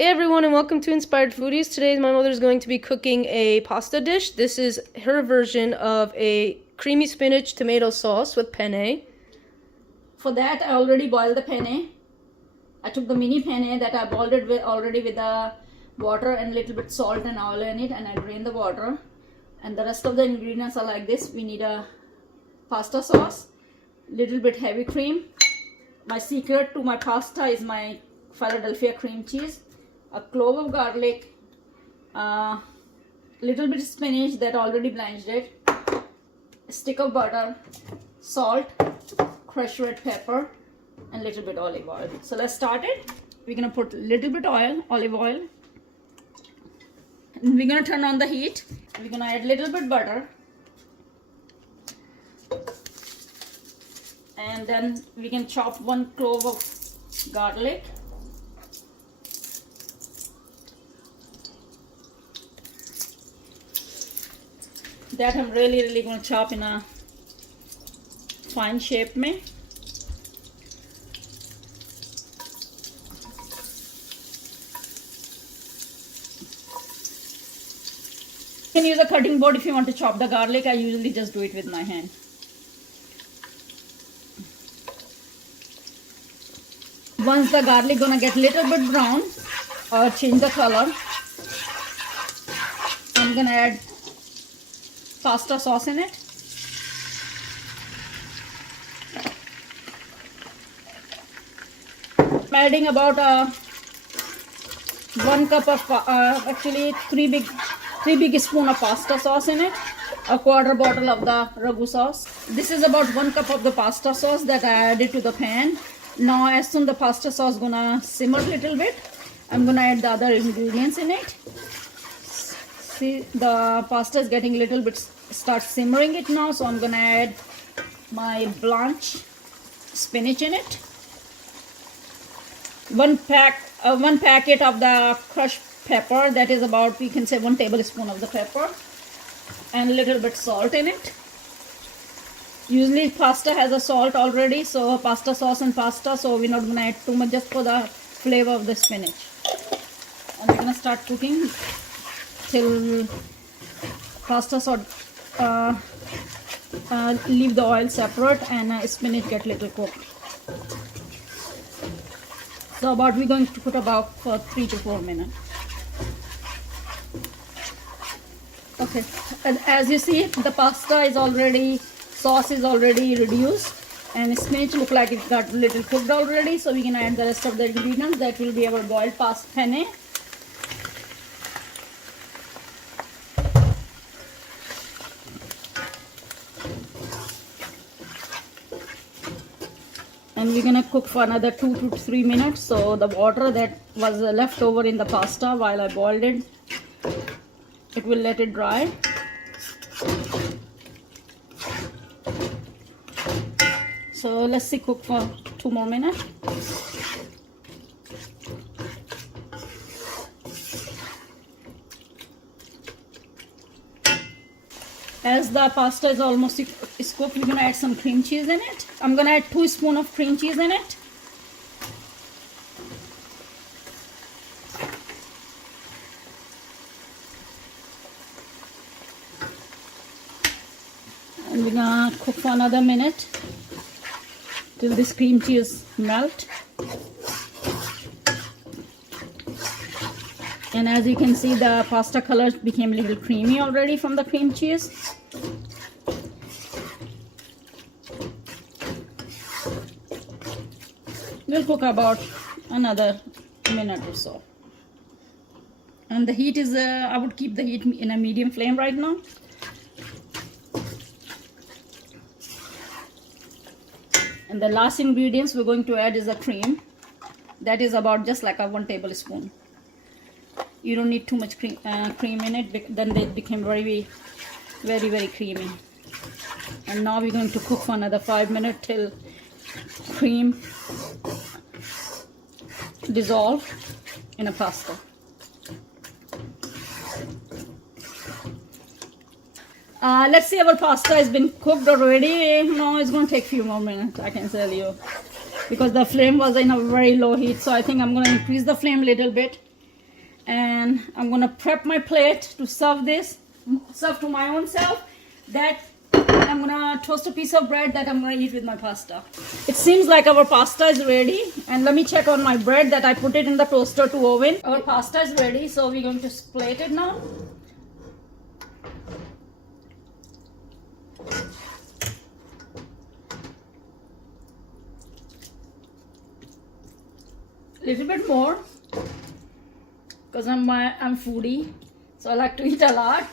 Hey everyone, and welcome to Inspired Foodies. Today my mother is going to be cooking a pasta dish. This is her version of a creamy spinach tomato sauce with penne. For that, I already boiled the penne. I took the mini penne that I boiled it already with the water and a little bit salt and oil in it, and I drained the water. And the rest of the ingredients are like this. We need a pasta sauce, little bit heavy cream. My secret to my pasta is my Philadelphia cream cheese, a clove of garlic, little bit of spinach that already blanched it, a stick of butter, salt, crushed red pepper, and little bit olive oil. So let's start it. We're gonna put little bit olive oil, and we're gonna turn on the heat. We're gonna add little bit butter, and then we can chop one clove of garlic. That I'm really going to chop in a fine shape में. You can use a cutting board if you want to chop the garlic. I usually just do it with my hand. Once the garlic gonna get little bit brown or change the color, I'm gonna add pasta sauce in it. I'm adding about 1 cup of actually three big spoon of pasta sauce in it, a quarter bottle of the ragu sauce. This is about 1 cup of the pasta sauce that I added to the pan. Now as soon the pasta sauce gonna simmer a little bit, I'm gonna add the other ingredients in it. See, the pasta is getting a little bit start simmering it now, so I'm gonna add my blanched spinach in it. One packet of the crushed pepper, that is about, we can say 1 tablespoon of the pepper, and a little bit salt in it. Usually pasta has a salt already, so pasta sauce and pasta, so we're not gonna add too much, just for the flavor of the spinach. And we're gonna start cooking till pasta sauce leave the oil separate and spinach get little cooked. So about we're going to cook about for 3 to 4 minutes. Okay, and as you see, the pasta is already, sauce is already reduced, and spinach look like it got little cooked already. So we can add the rest of the ingredients. That will be our boiled pasta penne. And we're gonna cook for another 2 to 3 minutes. So the water that was left over in the pasta while I boiled it, it will let it dry. So let's see, cook for 2 more minutes. As the pasta is almost cooked, we're gonna add some cream cheese in it. I'm gonna add 2 spoons of cream cheese in it. And we're gonna cook for another minute till this cream cheese melt. And as you can see, the pasta color became a little creamy already from the cream cheese. We'll cook about another minute or so. And the heat is, I would keep the heat in a medium flame right now. And the last ingredients we're going to add is a cream. That is about just like a 1 tablespoon. You don't need too much cream in it, then they become very creamy. And now we're going to cook for another 5 minutes till cream dissolve in a pasta. Let's see, our pasta has been cooked already. No, it's going to take a few more minutes, I can tell you, because the flame was in a very low heat. So I think I'm going to increase the flame a little bit And I'm gonna prep my plate to serve to my own self. That I'm gonna toast a piece of bread that I'm gonna eat with my pasta. It seems like our pasta is ready, and let me check on my bread that I put it in the toaster to oven. Our pasta is ready, so we're going to plate it now. Little bit more, because I'm foodie, so I like to eat a lot.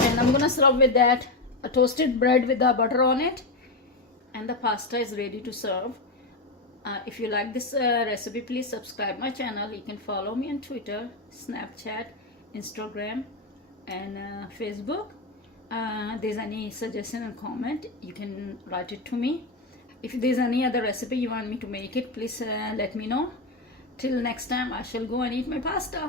And I'm gonna serve with that a toasted bread with the butter on it, and the pasta is ready to serve. If you like this recipe, please subscribe my channel. You can follow me on Twitter, Snapchat, Instagram, and Facebook. There's any suggestion and comment, you can write it to me. If there's any other recipe you want me to make it, please let me know. Till next time, I shall go and eat my pasta.